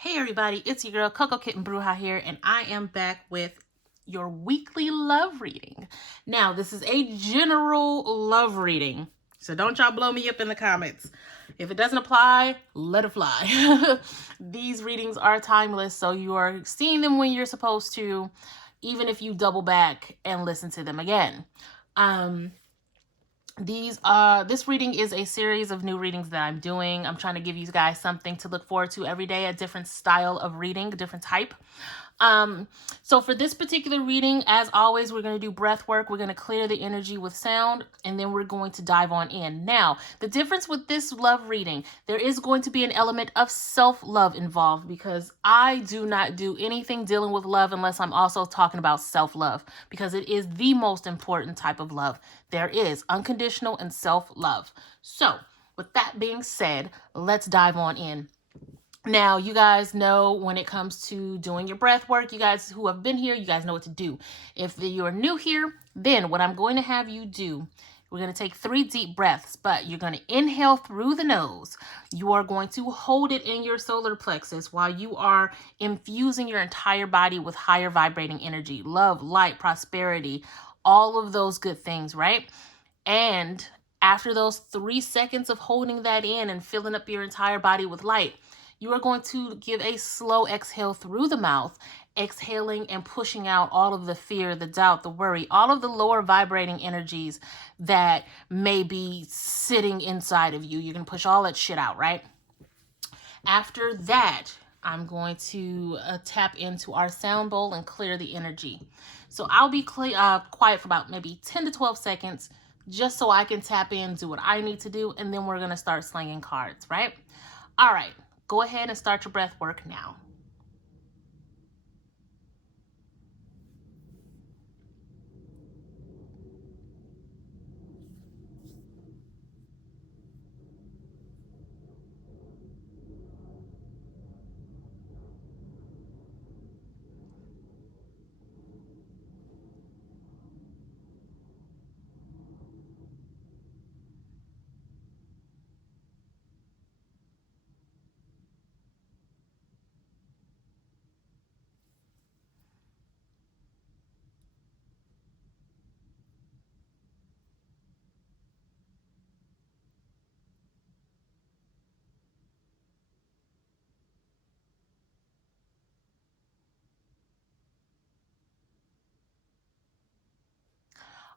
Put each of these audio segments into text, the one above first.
Hey everybody, it's your girl Coco Kitten Bruja here, and I am back with your weekly love reading. Now, this is a general love reading, so don't y'all blow me up in the comments. If it doesn't apply, let it fly. These readings are timeless, so you are seeing them when you're supposed to, even if you double back and listen to them again. This reading is a series of new readings that I'm doing. I'm trying to give you guys something to look forward to every day, a different style of reading, a different type. So for this particular reading, as always, we're going to do breath work. We're going to clear the energy with sound, and then we're going to dive on in. Now, the difference with this love reading, there is going to be an element of self-love involved, because I do not do anything dealing with love unless I'm also talking about self-love, because it is the most important type of love there is, unconditional and self-love. So with that being said, let's dive on in. Now, you guys know when it comes to doing your breath work, you guys who have been here, you guys know what to do. If you're new here, then what I'm going to have you do, we're going to take 3 deep breaths, but you're going to inhale through the nose. You are going to hold it in your solar plexus while you are infusing your entire body with higher vibrating energy, love, light, prosperity, all of those good things, right? And after those 3 seconds of holding that in and filling up your entire body with light, you are going to give a slow exhale through the mouth, exhaling and pushing out all of the fear, the doubt, the worry, all of the lower vibrating energies that may be sitting inside of you. You're going to push all that shit out, right? After that, I'm going to tap into our sound bowl and clear the energy. So I'll be quiet for about maybe 10 to 12 seconds, just so I can tap in, do what I need to do, and then we're going to start slinging cards, right? All right. Go ahead and start your breath work now.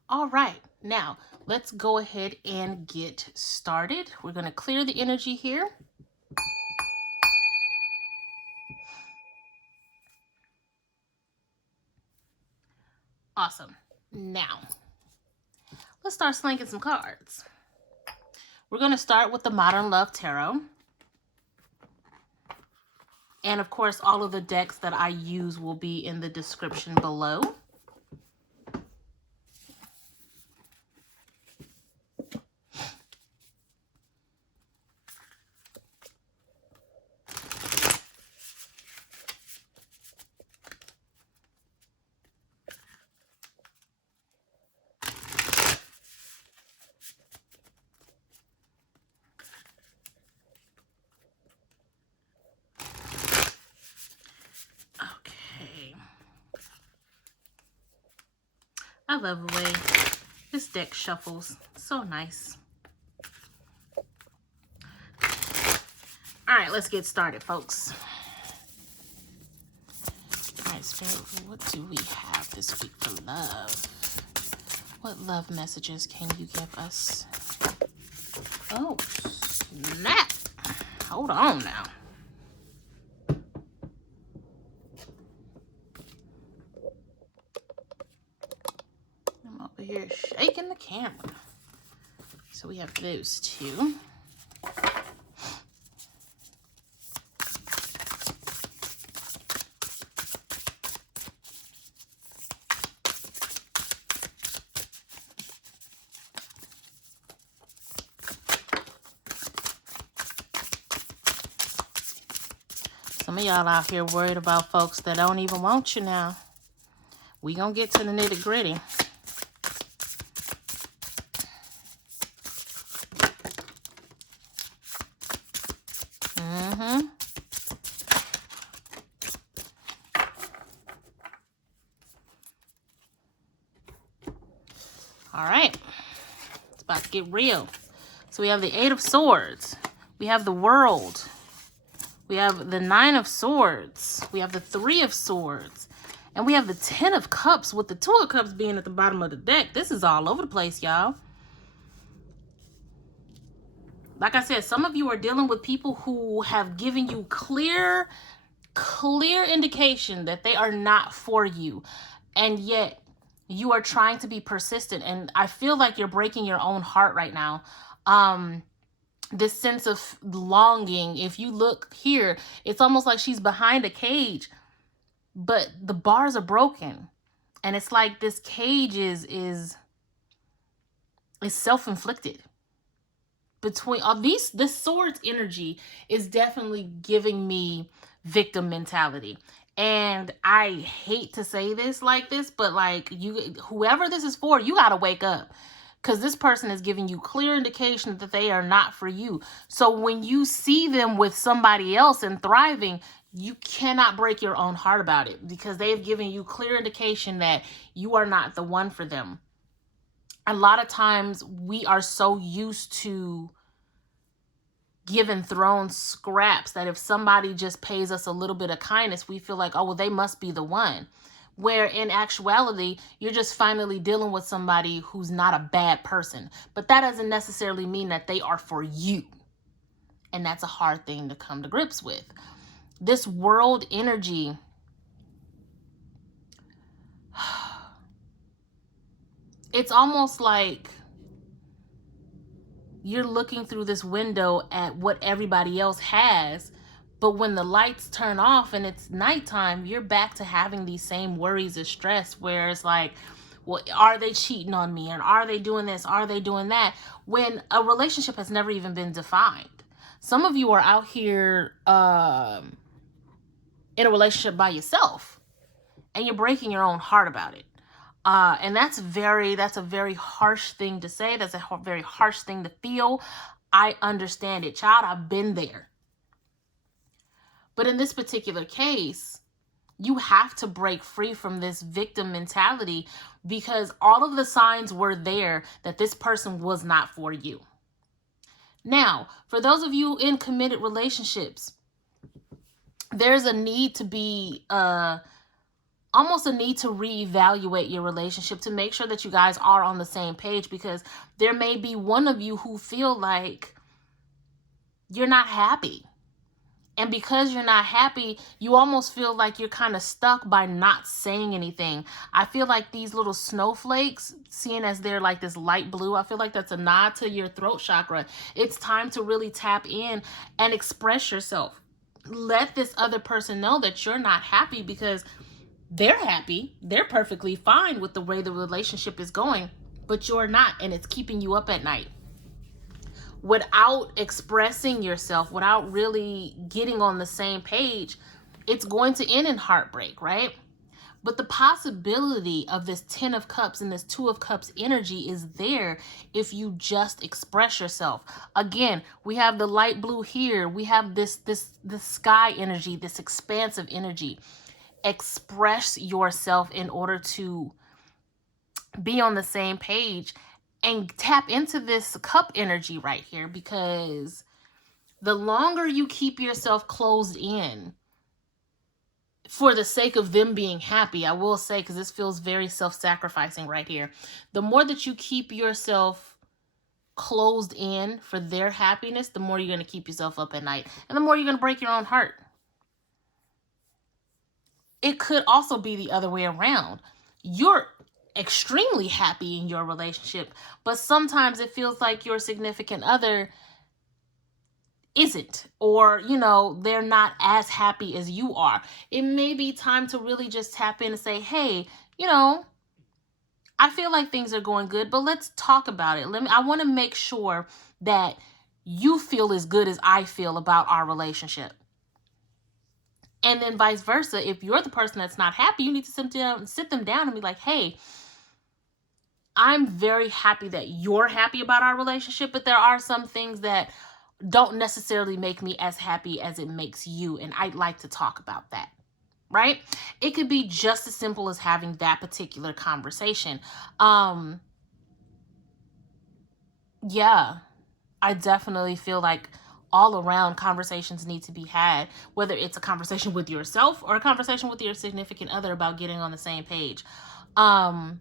All right, now let's go ahead and get started. We're going to clear the energy here. Awesome. Now, let's start slinging some cards. We're going to start with the Modern Love Tarot. And of course, all of the decks that I use will be in the description below. I love the way this deck shuffles. So nice. All right, let's get started, folks. All right, Spirit, what do we have this week for love? What love messages can you give us? Oh, snap. Hold on now. I'm over here shaking the camera. So we have those 2. Some of y'all out here worried about folks that don't even want you now. We gonna get to the nitty gritty. All right. It's about to get real. So we have the Eight of Swords. We have the World. We have the Nine of Swords. We have the Three of Swords. And we have the Ten of Cups, with the Two of Cups being at the bottom of the deck. This is all over the place, y'all. Like I said, some of you are dealing with people who have given you clear indication that they are not for you. And yet you are trying to be persistent. And I feel like you're breaking your own heart right now. This sense of longing, if you look here, it's almost like she's behind a cage, but the bars are broken. And it's like this cage is self-inflicted. Between all these, this Swords energy is definitely giving me victim mentality. And I hate to say this like this, but like, whoever this is for, you got to wake up, because this person is giving you clear indication that they are not for you. So when you see them with somebody else and thriving, you cannot break your own heart about it, because they've given you clear indication that you are not the one for them. A lot of times we are so used to giving thrown scraps that if somebody just pays us a little bit of kindness, we feel like, oh, well, they must be the one. Where in actuality, you're just finally dealing with somebody who's not a bad person. But that doesn't necessarily mean that they are for you. And that's a hard thing to come to grips with. This World energy, it's almost like you're looking through this window at what everybody else has, but when the lights turn off and it's nighttime, you're back to having these same worries and stress, where it's like, well, are they cheating on me? And are they doing this? Are they doing that? When a relationship has never even been defined. Some of you are out here in a relationship by yourself, and you're breaking your own heart about it. And that's a very harsh thing to say. That's a very harsh thing to feel. I understand it, child. I've been there. But in this particular case, you have to break free from this victim mentality, because all of the signs were there that this person was not for you. Now, for those of you in committed relationships, there's a need to be almost a need to reevaluate your relationship to make sure that you guys are on the same page, because there may be one of you who feel like you're not happy. And because you're not happy, you almost feel like you're kind of stuck by not saying anything. I feel like these little snowflakes, seeing as they're like this light blue, I feel like that's a nod to your throat chakra. It's time to really tap in and express yourself. Let this other person know that you're not happy, because they're happy. They're perfectly fine with the way the relationship is going, but you're not, and it's keeping you up at night. Without expressing yourself, without really getting on the same page, it's going to end in heartbreak, right? But the possibility of this Ten of Cups and this Two of Cups energy is there if you just express yourself. Again, we have the light blue here. We have this sky energy, this expansive energy. Express yourself in order to be on the same page and tap into this cup energy right here, because the longer you keep yourself closed in for the sake of them being happy, I will say, because this feels very self-sacrificing right here, the more that you keep yourself closed in for their happiness, the more you're going to keep yourself up at night, and the more you're going to break your own heart. It could also be the other way around. You're extremely happy in your relationship, but sometimes it feels like your significant other isn't, or they're not as happy as you are. It may be time to really just tap in and say, hey, I feel like things are going good, but let's talk about it. I want to make sure that you feel as good as I feel about our relationship. And then vice versa. If you're the person that's not happy, you need to sit them down and be like, hey, I'm very happy that you're happy about our relationship, but there are some things that don't necessarily make me as happy as it makes you, and I'd like to talk about that, right? It could be just as simple as having that particular conversation. yeah, I definitely feel like all around conversations need to be had, whether it's a conversation with yourself or a conversation with your significant other about getting on the same page. For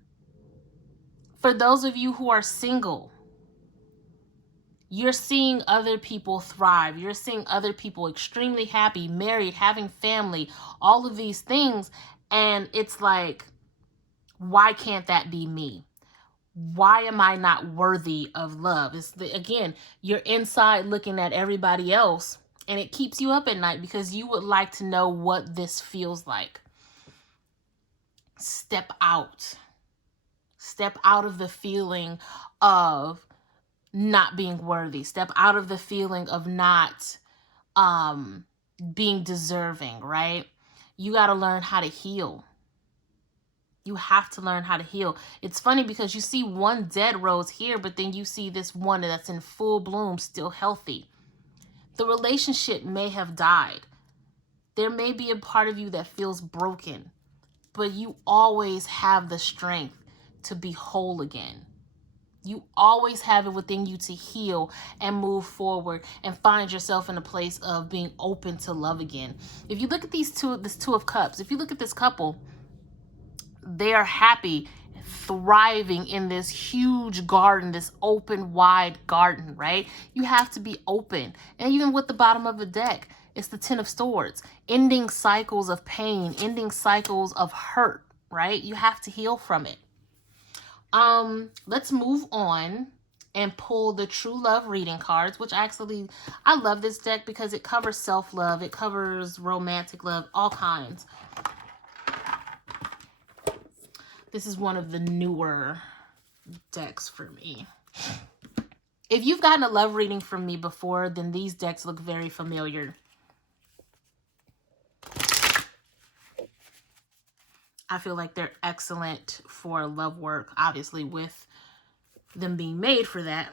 those of you who are single, you're seeing other people thrive. You're seeing other people extremely happy, married, having family, all of these things. And it's like, why can't that be me? Why am I not worthy of love? Again, you're inside looking at everybody else, and it keeps you up at night because you would like to know what this feels like. Step out. Step out of the feeling of not being worthy. Step out of the feeling of not being deserving, right? You got to learn how to heal. You have to learn how to heal. It's funny because you see one dead rose here, but then you see this one that's in full bloom, still healthy. The relationship may have died. There may be a part of you that feels broken, but you always have the strength to be whole again. You always have it within you to heal and move forward and find yourself in a place of being open to love again. If you look at this Two of Cups, if you look at this couple, they are happy, thriving in this huge garden, this open, wide garden, right? You have to be open. And even with the bottom of the deck, it's the Ten of Swords, ending cycles of pain, ending cycles of hurt, right? You have to heal from it. Let's move on and pull the True Love reading cards, which actually, I love this deck because it covers self-love, it covers romantic love, all kinds. This is one of the newer decks for me. If you've gotten a love reading from me before, then these decks look very familiar. I feel like they're excellent for love work, obviously with them being made for that.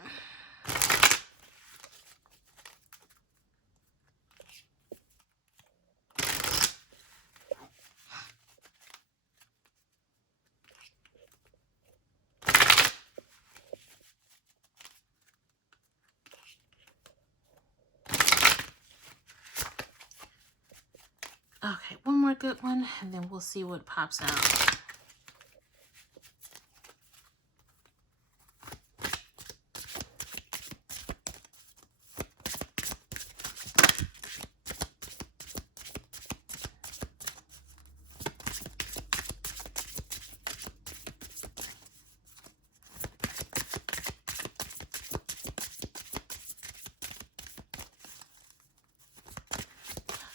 Okay, one more good one, and then we'll see what pops out.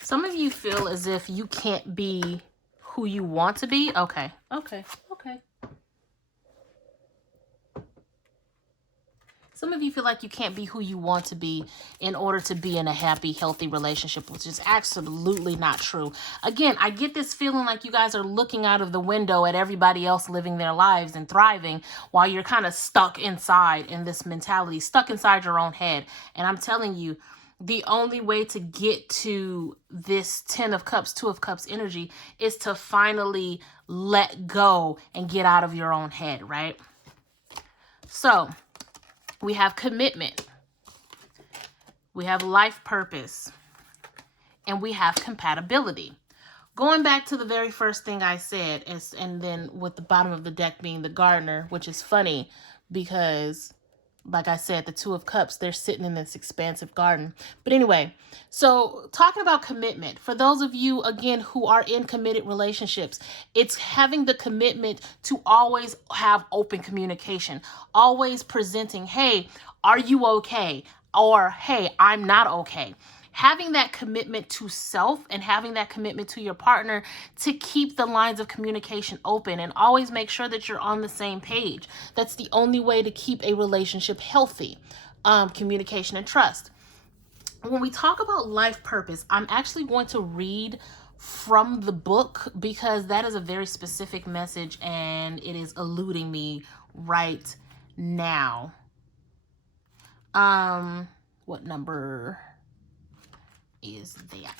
Some of you feel as if you can't be who you want to be. Okay. Some of you feel like you can't be who you want to be in order to be in a happy, healthy relationship, which is absolutely not true. Again, I get this feeling like you guys are looking out of the window at everybody else living their lives and thriving while you're kind of stuck inside in this mentality, stuck inside your own head. And I'm telling you, the only way to get to this Ten of Cups, Two of Cups energy is to finally let go and get out of your own head, right? So we have commitment, we have life purpose, and we have compatibility. Going back to the very first thing I said, and then with the bottom of the deck being the gardener, which is funny because, like I said, the Two of Cups, they're sitting in this expansive garden. But anyway, so talking about commitment, for those of you, again, who are in committed relationships, it's having the commitment to always have open communication, always presenting, hey, are you okay? Or, hey, I'm not okay. Having that commitment to self and having that commitment to your partner to keep the lines of communication open and always make sure that you're on the same page. That's the only way to keep a relationship healthy. Communication and trust. When we talk about life purpose, I'm actually going to read from the book because that is a very specific message and it is eluding me right now. What number is that?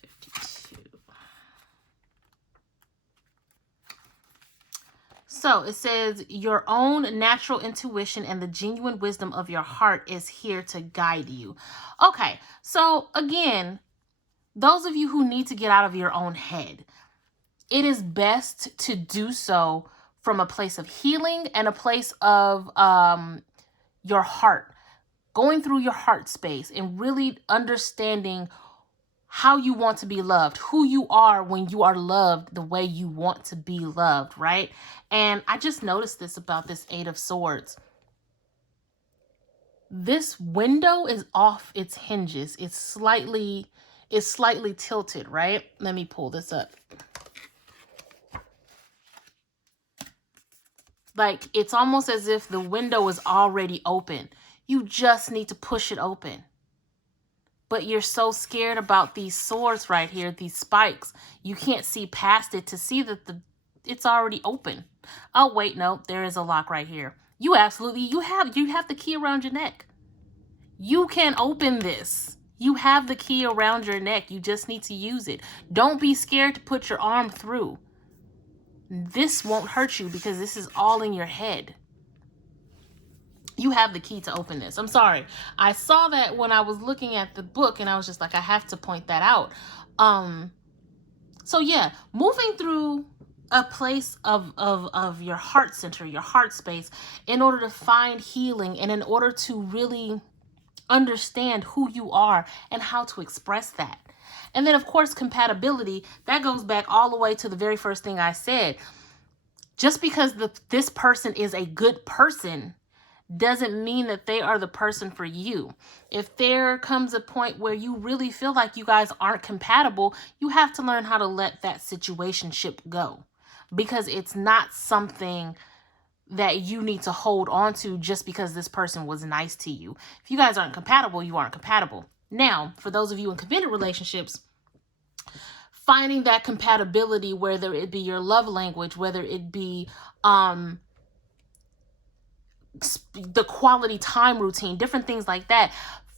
52. So it says, your own natural intuition and the genuine wisdom of your heart is here to guide you. Okay, so again, those of you who need to get out of your own head, it is best to do so from a place of healing and a place of your heart, going through your heart space and really understanding how you want to be loved, who you are when you are loved the way you want to be loved, right? And I just noticed this about this Eight of Swords. This window is off its hinges. It's slightly tilted, right? Let me pull this up. Like, it's almost as if the window is already open. You just need to push it open. But you're so scared about these swords right here, these spikes. You can't see past it to see that it's already open. Oh, wait, no, there is a lock right here. You have the key around your neck. You can open this. You have the key around your neck. You just need to use it. Don't be scared to put your arm through. This won't hurt you because this is all in your head. You have the key to open this. I'm sorry. I saw that when I was looking at the book and I was just like, I have to point that out. So yeah, moving through a place of your heart center, your heart space, in order to find healing and in order to really understand who you are and how to express that. And then, of course, compatibility, that goes back all the way to the very first thing I said. Just because this person is a good person doesn't mean that they are the person for you. If there comes a point where you really feel like you guys aren't compatible, you have to learn how to let that situationship go, because it's not something that you need to hold on to just because this person was nice to you. If you guys aren't compatible, you aren't compatible. Now, for those of you in committed relationships, finding that compatibility, whether it be your love language, whether it be the quality time routine, different things like that,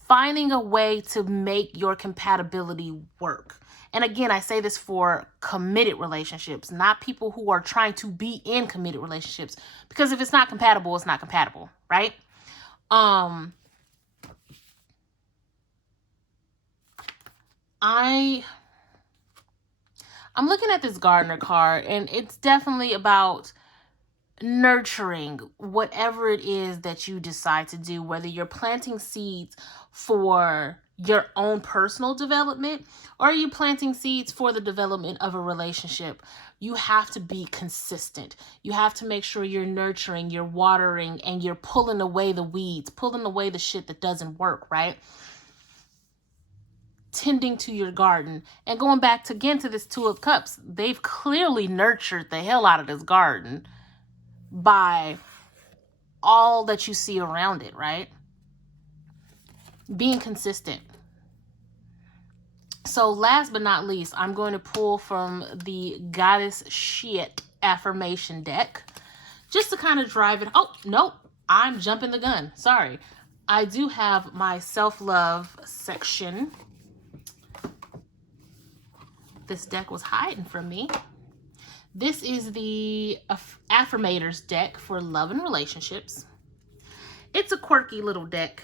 finding a way to make your compatibility work. And again, I say this for committed relationships, not people who are trying to be in committed relationships, because if it's not compatible, it's not compatible, right? I'm looking at this Gardener card, and it's definitely about nurturing whatever it is that you decide to do, whether you're planting seeds for your own personal development or you're planting seeds for the development of a relationship. You have to be consistent. You have to make sure you're nurturing, you're watering, and you're pulling away the weeds, pulling away the shit that doesn't work, right? Tending to your garden. And going back to this Two of Cups, they've clearly nurtured the hell out of this garden by all that you see around it, right? Being consistent. So last but not least, I'm going to pull from the Goddess Shit affirmation deck just to kind of drive it. Oh, nope, I'm jumping the gun. Sorry. I do have my self-love section. This deck was hiding from me. This is the Affirmators deck for love and relationships. It's a quirky little deck,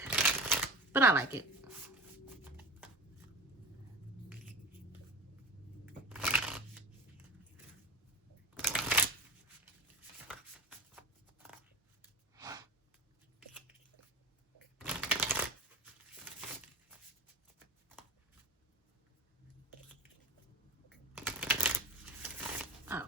but I like it. Okay.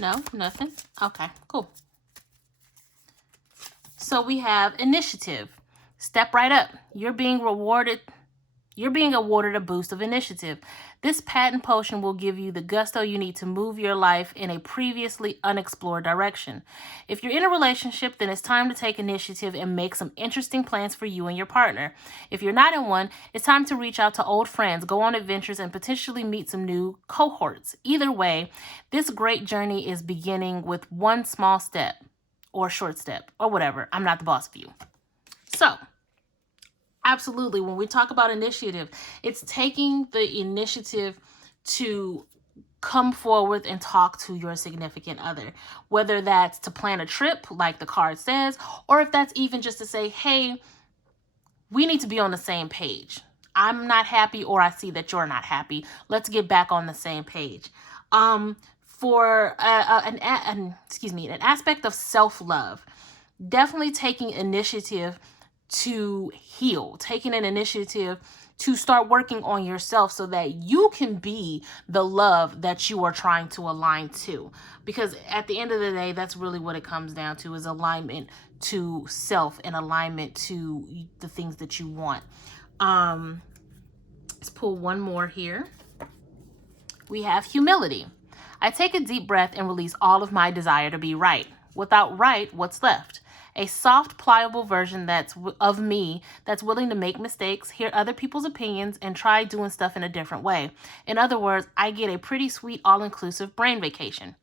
No, nothing. Okay, cool. So we have initiative. Step right up. You're being rewarded. You're being awarded a boost of initiative. This patent potion will give you the gusto you need to move your life in a previously unexplored direction. If you're in a relationship, then it's time to take initiative and make some interesting plans for you and your partner. If you're not in one, it's time to reach out to old friends, go on adventures, and potentially meet some new cohorts. Either way, this great journey is beginning with one small step or short step or whatever. I'm not the boss of you. So, absolutely, when we talk about initiative, it's taking the initiative to come forward and talk to your significant other, whether that's to plan a trip, like the card says, or if that's even just to say, hey, we need to be on the same page. I'm not happy, or I see that you're not happy. Let's get back on the same page. For an aspect of self-love, definitely taking initiative to heal, taking an initiative to start working on yourself so that you can be the love that you are trying to align to. Because at the end of the day, that's really what it comes down to, is alignment to self and alignment to the things that you want. Let's pull one more here. We have humility. I take a deep breath and release all of my desire to be right. Without right, what's left? A soft, pliable version of me that's willing to make mistakes, hear other people's opinions, and try doing stuff in a different way. In other words, I get a pretty sweet, all-inclusive brain vacation.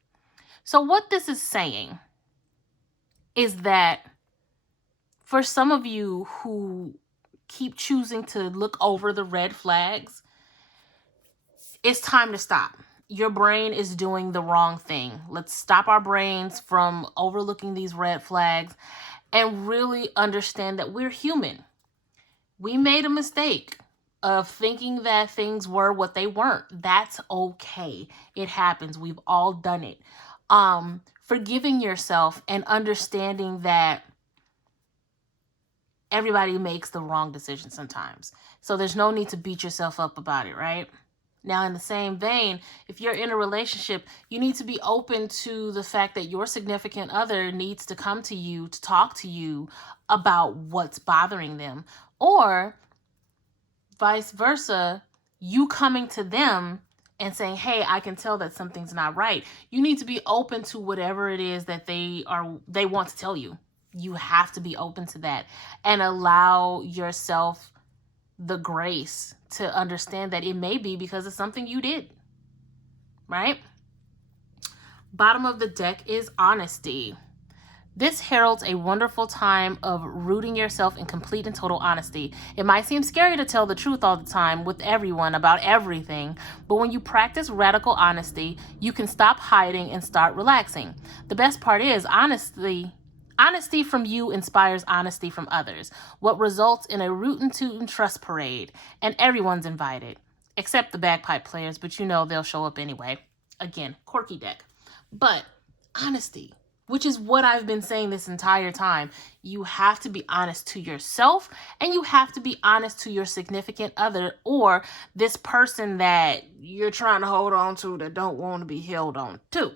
So what this is saying is that for some of you who keep choosing to look over the red flags, it's time to stop. Your brain is doing the wrong thing. Let's stop our brains from overlooking these red flags and really understand that we're human. We made a mistake of thinking that things were what they weren't. That's okay. It happens. We've all done it. Forgiving yourself and understanding that everybody makes the wrong decision sometimes. So there's no need to beat yourself up about it, right? Now, in the same vein, if you're in a relationship, you need to be open to the fact that your significant other needs to come to you to talk to you about what's bothering them, or vice versa, you coming to them and saying, hey, I can tell that something's not right. You need to be open to whatever it is that they want to tell you. You have to be open to that and allow yourself the grace to understand that it may be because of something you did, right? Bottom of the deck is honesty. This heralds a wonderful time of rooting yourself in complete and total honesty. It might seem scary to tell the truth all the time with everyone about everything, but when you practice radical honesty, you can stop hiding and start relaxing. The best part is, honesty from you inspires honesty from others, what results in a rootin' tootin' trust parade, and everyone's invited, except the bagpipe players, but you know they'll show up anyway. Again, quirky deck. But honesty, which is what I've been saying this entire time. You have to be honest to yourself, and you have to be honest to your significant other, or this person that you're trying to hold on to that don't want to be held on to.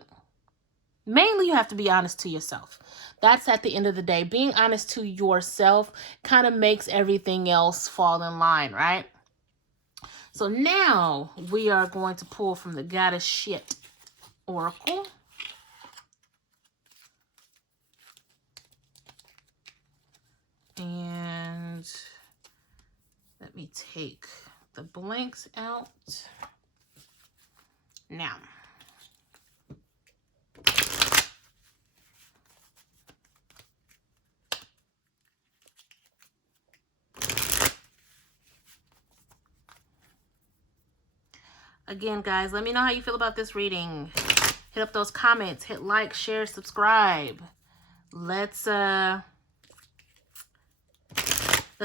Mainly, you have to be honest to yourself. That's at the end of the day. Being honest to yourself kind of makes everything else fall in line, right? So now we are going to pull from the Goddess Shit Oracle. And let me take the blanks out. Now, again, guys, let me know how you feel about this reading. Hit up those comments, hit like, share, subscribe. Let's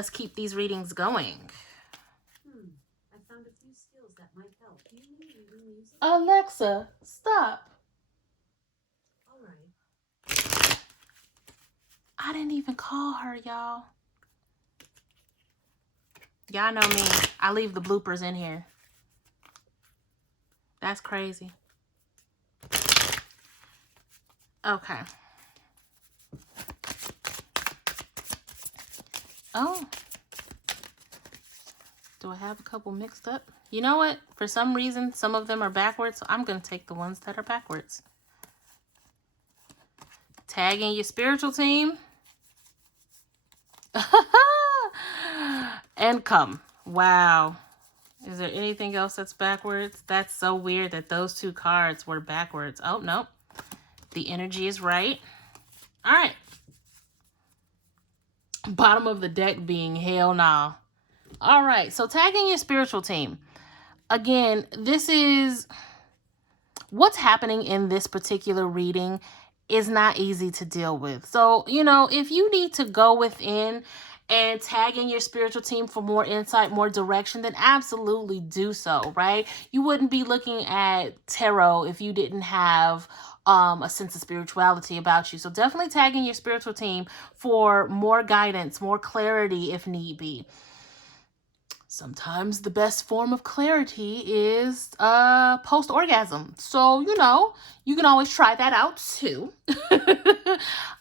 keep these readings going. I found a few skills that might help. Do you need reading music? Alexa, stop. All right. I didn't even call her, y'all. Y'all know me. I leave the bloopers in here. That's crazy. Okay. Oh. Do I have a couple mixed up? You know what? For some reason, some of them are backwards, so I'm going to take the ones that are backwards. Tag in your spiritual team. And come. Wow. Is there anything else that's backwards? That's so weird that those two cards were backwards. Oh, no. The energy is right. All right. Bottom of the deck being hell nah. All right. So tagging your spiritual team. Again, this is what's happening in this particular reading is not easy to deal with. So, you know, if you need to go within and tag in your spiritual team for more insight, more direction, then absolutely do so, right? You wouldn't be looking at tarot if you didn't have a sense of spirituality about you. So definitely tag in your spiritual team for more guidance, more clarity if need be. Sometimes the best form of clarity is post-orgasm. So, you know, you can always try that out too.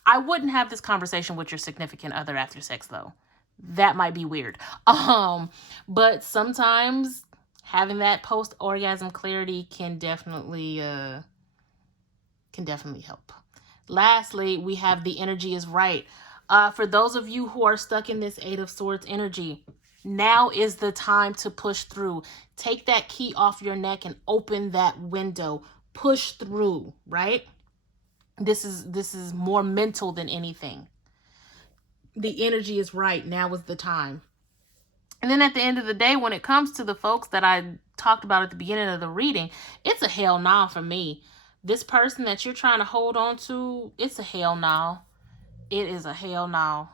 I wouldn't have this conversation with your significant other after sex though. That might be weird. But sometimes having that post-orgasm clarity can definitely help. Lastly, we have the energy is right. For those of you who are stuck in this Eight of Swords energy, now is the time to push through. Take that key off your neck and open that window. Push through, right? This is more mental than anything. The energy is right. Now is the time. And then at the end of the day, when it comes to the folks that I talked about at the beginning of the reading, it's a hell nah for me. This person that you're trying to hold on to, it's a hell nah. It is a hell no.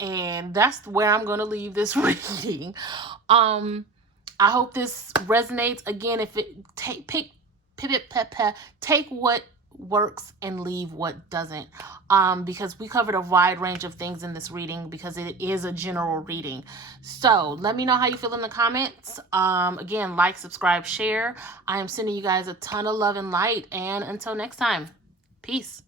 And that's where I'm going to leave this reading. I hope this resonates. Again, if it take what works and leave what doesn't. Because we covered a wide range of things in this reading because it is a general reading. So let me know how you feel in the comments. Again, like, subscribe, share. I am sending you guys a ton of love and light. And until next time, peace.